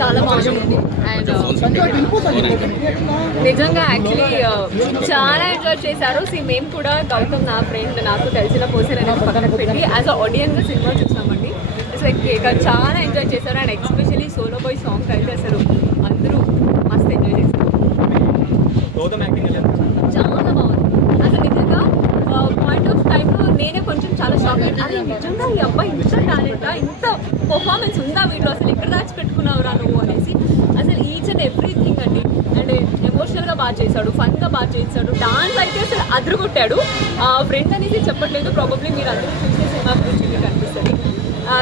చాలా బాగుంది అండ్ నిజంగా యాక్చువల్లీ చాలా ఎంజాయ్ చేశారు. మేము కూడా గౌతమ్ నా ఫ్రెండ్, నాకు తెలిసిన పర్సన్ అనేది పక్కన పెట్టి యాజ్ అ ఆడియన్స్ సినిమా చూసామండి. ఇక చాలా ఎంజాయ్ చేశారు and especially Solo Boy song అయితే అసలు అందరూ మస్తు ఎంజాయ్ చేశారు. చాలా బాగుంది అసలు నిజంగా. పాయింట్ ఆఫ్ టైంలో నేనే కొంచెం చాలా షాక్ అయ్యాను. అదే నిజంగా ఈ అబ్బాయి ఇంత టాలెంటా, ఇంత పర్ఫార్మెన్స్ ఉందా వీటిలో, అసలు ఎక్కడ దాచి పెట్టుకున్నావురా నువ్వు అనేసి. అసలు ఈచ్ అండ్ ఎవ్రీథింగ్ అండి. అండ్ ఎమోషనల్గా బాగా చేశాడు, ఫన్గా బాగా చేశాడు, డాన్స్ అయితే అసలు అదరగొట్టాడు. ఫ్రెండ్ అనేది చెప్పట్లేదు, ప్రాబబ్లీ మీరు అందరూ చూసే సినిమా గురించి మీకు అనిపిస్తుంది.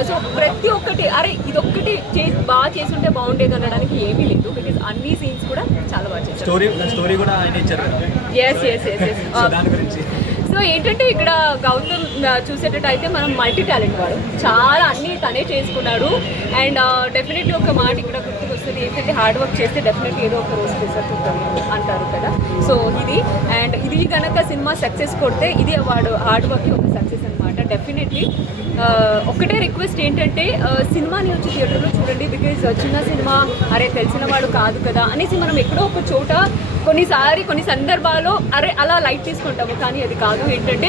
సో ప్రతి ఒక్కటి అరే ఇదొక్కటి బాగా చేసుంటే బాగుండేది అనడానికి ఏమీ లేదు. బికాజ్ అన్ని సీన్స్ కూడా చాలా బాగా చేశారు. సో ఏంటంటే ఇక్కడ గౌతమ్ చూసేటట్టు అయితే మనం మల్టీ టాలెంట్ వాడు, చాలా అన్నీ తనే చేసుకున్నాడు. అండ్ డెఫినెట్లీ ఒక మాట ఇక్కడ గుర్తుకొస్తుంది ఏంటంటే హార్డ్ వర్క్ చేస్తే డెఫినెట్లీ ఏదో ఒక రోజు రిజల్ట్ అంటారు కదా. సో ఇది అండ్ ఇది కనుక సినిమా సక్సెస్ కొడితే ఇది వాడు హార్డ్ వర్క్ ఒక సక్సెస్ అనమాట. డెఫినెట్లీ ఒకటే రిక్వెస్ట్ ఏంటంటే సినిమాని వచ్చి థియేటర్లో చూడండి. బికాజ్ చిన్న సినిమా అరే తెలిసిన వాడు కాదు కదా అనేసి మనం ఎక్కడో ఒక చోట కొన్ని సందర్భాల్లో అరే అలా లైట్ తీసుకుంటాము, కానీ అది కాదు. ఏంటంటే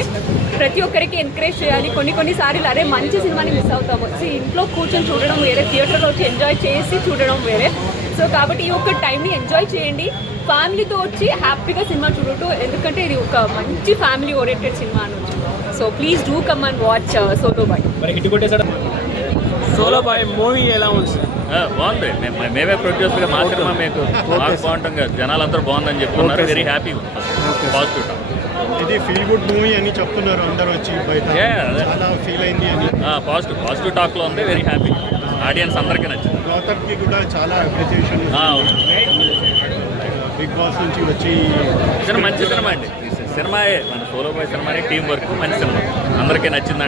ప్రతి ఒక్కరికి ఎంకరేజ్ చేయాలి. కొన్నిసార్లు అరే మంచి సినిమాని మిస్ అవుతాము. సో ఇంట్లో కూర్చొని చూడడం వేరే, థియేటర్లో వచ్చి ఎంజాయ్ చేసి చూడడం వేరే. సో కాబట్టి ఈ ఒక్క టైంని ఎంజాయ్ చేయండి, ఫ్యామిలీతో వచ్చి హ్యాపీగా సినిమా చూడటం. ఎందుకంటే ఇది ఒక మంచి ఫ్యామిలీ ఓరియంటెడ్ సినిమా అనొచ్చు. So please do come and watch Solo Boy. Solo Boy movie ఎలా ఉంది? బాగుంది. మేమే ప్రొడ్యూసర్గా మా సినిమా మీకు మాకు బాగుంటాం కదా, జనాలందరూ బాగుందని చెప్తున్నారు. Very happy, positive. ఇది ఫీల్ గుడ్ మూవీ అని చెప్తున్నారు అందరూ వచ్చి బయట, చాలా ఫీల్ అయింది అని. పాజిటివ్ టాక్లో ఉంది. వెరీ హ్యాపీ, ఆడియన్స్ అందరికీ నచ్చింది. గౌతమ్కి కూడా చాలా అప్రిసియేషన్. బిగ్ బాస్ నుంచి వచ్చి మంచి సినిమా అండి. సినిమాయే మన సోలో బాయ్ సినిమానే టీం వర్క్ మంచి సినిమా, అందరికీ నచ్చిందండి.